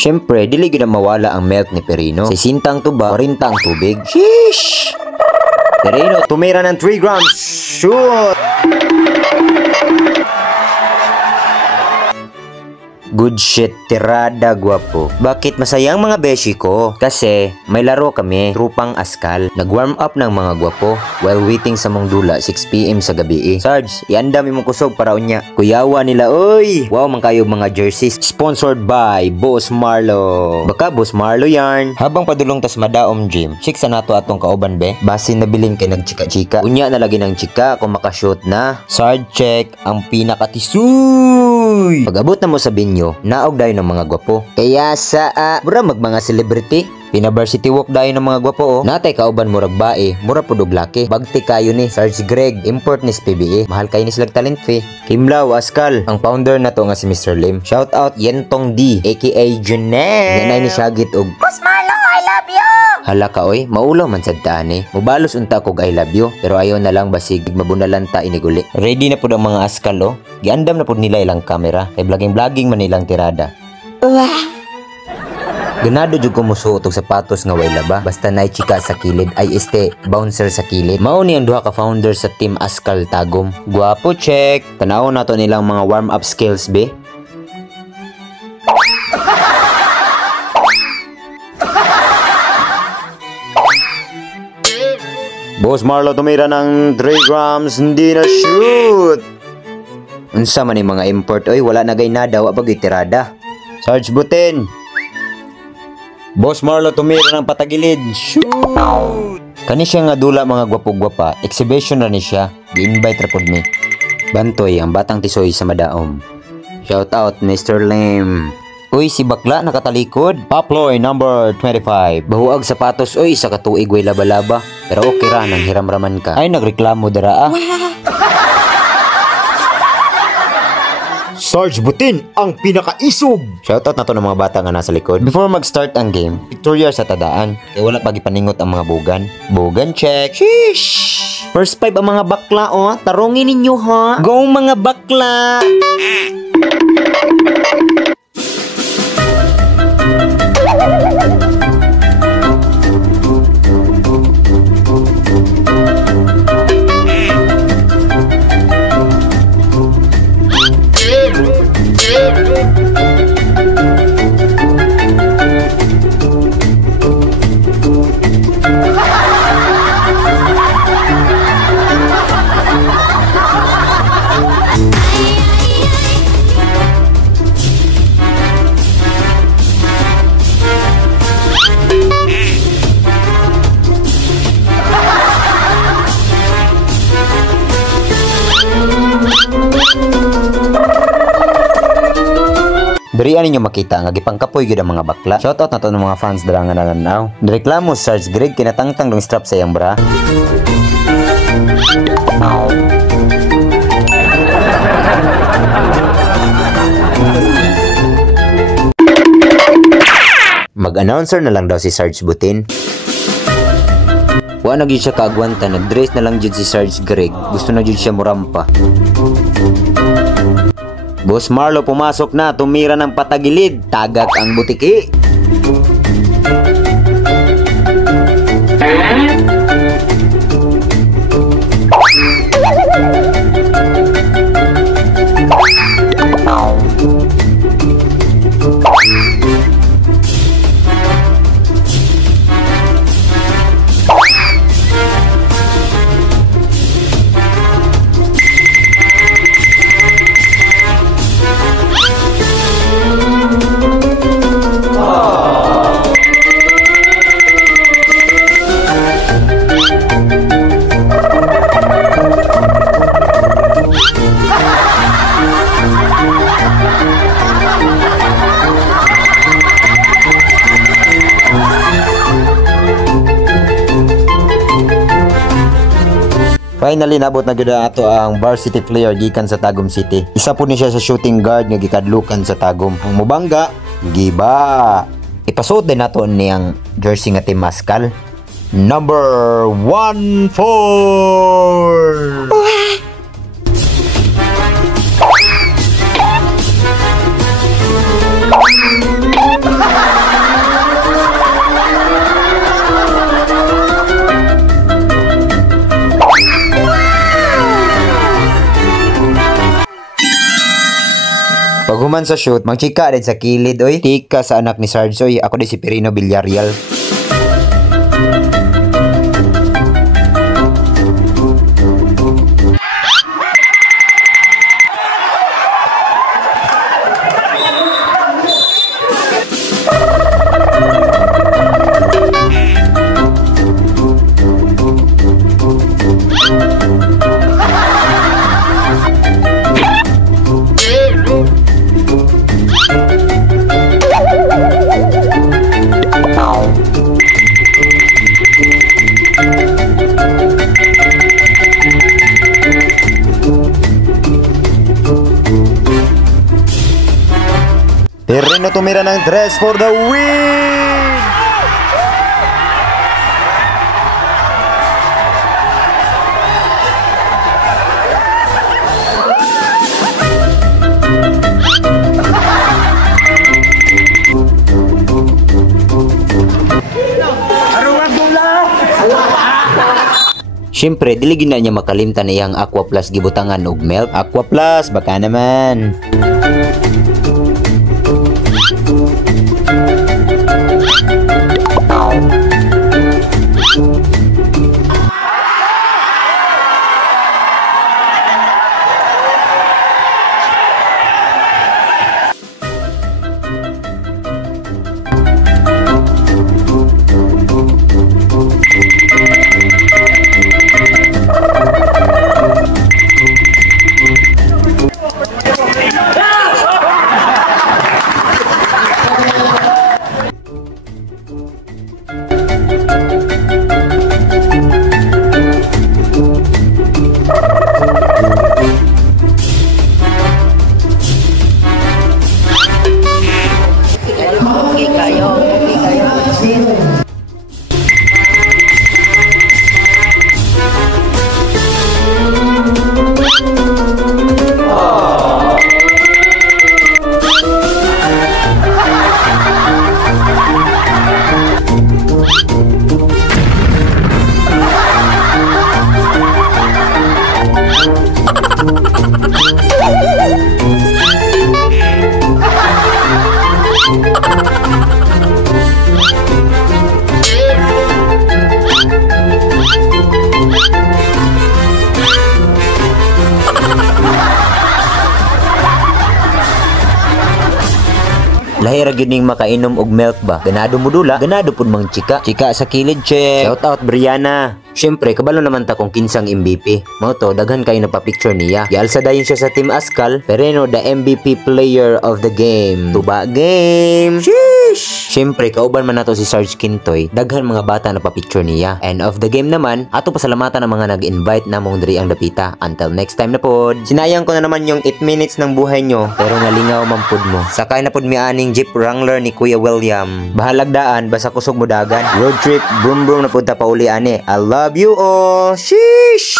Syempre, dili gyud na mawala ang milk ni Perino. 60 ang tuba, 40 ang tubig. Sheesh! Perino, tumira ng 3 grams. Shoot! Good shit, tirada, gwapo. Bakit masayang mga beshi ko? Kasi may laro kami, trupang askal. Nag-warm up ng mga gwapo while waiting sa mong dula 6 PM sa gabi. Sarge, iandam imong kusog para unya. Kuyawa nila, oy! Wow, man kayo mga jerseys. Sponsored by Boss Marlo. Baka Boss Marlo yarn. Habang padulong tas madaom gym, chick sa nato atong kauban be. Basin na bilin kay nagchika-chika. Unya na lagi ng chika kung makashoot na. Sarge check ang pinakatisuy. Pag-abot na mo sa binyo, naog dayon ng mga gwapo. Kaya sa mura mag mga celebrity. Pina-varsity walk dayon ng mga gwapo oh. Natay kauban murag bae, mura pudog laki. Bagti kayo ni Sarge Greg, import ni PBA. Mahal kayo ni silag talent fee. Kimlaw Askal, ang founder na to nga si Mr. Lim. Shout out Yentong D, aka Junel. Yanay ni Shagit og Boss Marlo, I love you! hala ka oy, maulaw man sad taani. Mubalos unta kog I love you, pero ayaw na lang basig mabunalan ta iniguli. Ready na pud ang mga askal oh. Giandam na pud nila ilang kamera, kay vlogging man nilang tirada. Ganado jud ko musuot og sapatos nga way laba, basta nay chika sa kilid ay bouncer sa kilid. Mao ni ang duha ka founder sa Team Askal Tagum. Guwapo check. Tanaw nato nilang mga warm up skills be. Boss Marlo tumira ng 3 grams, hindi na shoot. Unsa man ni mga import oy, wala na gay nada, wa bagay tirada. Sarge Butin. Boss Marlo tumira ng patagilid. Shoot. Kani siya nga dula mga gwapo-gwapa, exhibition ra ni siya. Gi-invite ra pud mi. Bantoy ang batang tisoy sa madaom. Shout out Mr. Lim. Uy, si bakla nakatalikod. Paploy number 25. Bahuag sapatos, uy, sa katuig way laba-laba. Pero okay ra nang hiramraman ka. Ay, nagreklamo dara ah. Sarge Butin, ang pinakaisog! Shoutout na to ng mga bata nga nasa likod. Before mag-start ang game, pictorial sa tadaan. Kaya wala pagipaningot ang mga bugan. Bugan check. Sheesh! First 5 ang mga bakla oh. Tarungin ninyo ha. Go mga bakla! Berian ninyo makita nga gipangkapoy gyud ang mga bakla. Shoutout na to ng mga fans dira nga nananaw. Direklamo Sarge Greg kinatangtang dong strap sa iyang bra. Mag-announcer na lang daw si Sarge Butin. Wa na gyud siya kaagwanta, nag-dress na lang jud si Sarge Greg. Gusto na jud siya murampa. Boss Marlo pumasok na, tumira ng patagilid, tagak ang butiki. Finally nabot na gyud ato ang varsity player gikan sa Tagum City. Isa po ni siya sa shooting guard nga gikadlukan sa Tagum. Ang mubangga, giba. Ipasuot din nato niyang jersey nga Team Askal. Number 14. naman sa shoot, magchika din sa kilid oy. Tika sa anak ni Sarge oy. Ako din si Perino Villarreal. Perino tumira ng 3 for the win! Siyempre, diligin na niya makalimtan na yung Aqua Plus gibutangan og milk. Aqua Plus, baka naman. Lahira gyud ning makainom og milk ba. Ganado mo dula, ganado pud mang chika. Chika sa kilid, check. Shout out Brianna. Siyempre, kabalo naman ta kung kinsang MVP. Mao to, daghan kayo nagpa-picture niya. Gialsa dayon siya sa Team Askal, Perino the MVP player of the game. Tuba game! Sheesh! Siyempre, kauban man nato si Sarge Kintoy, daghan mga bata na pa-picture niya. End of the game naman, ato pasalamatan ang mga nag-invite namong diri ang dapita. Until next time na pod. Sinayang ko na naman yung 8 minutes ng buhay nyo, pero nalingaw man pod mo. Sakay na pod mi aning Jeep Wrangler ni Kuya William. Bahalagdaan, basta kusog mo dagan. Road trip, boom boom na punta pa uli ani. I love you all. Sheesh!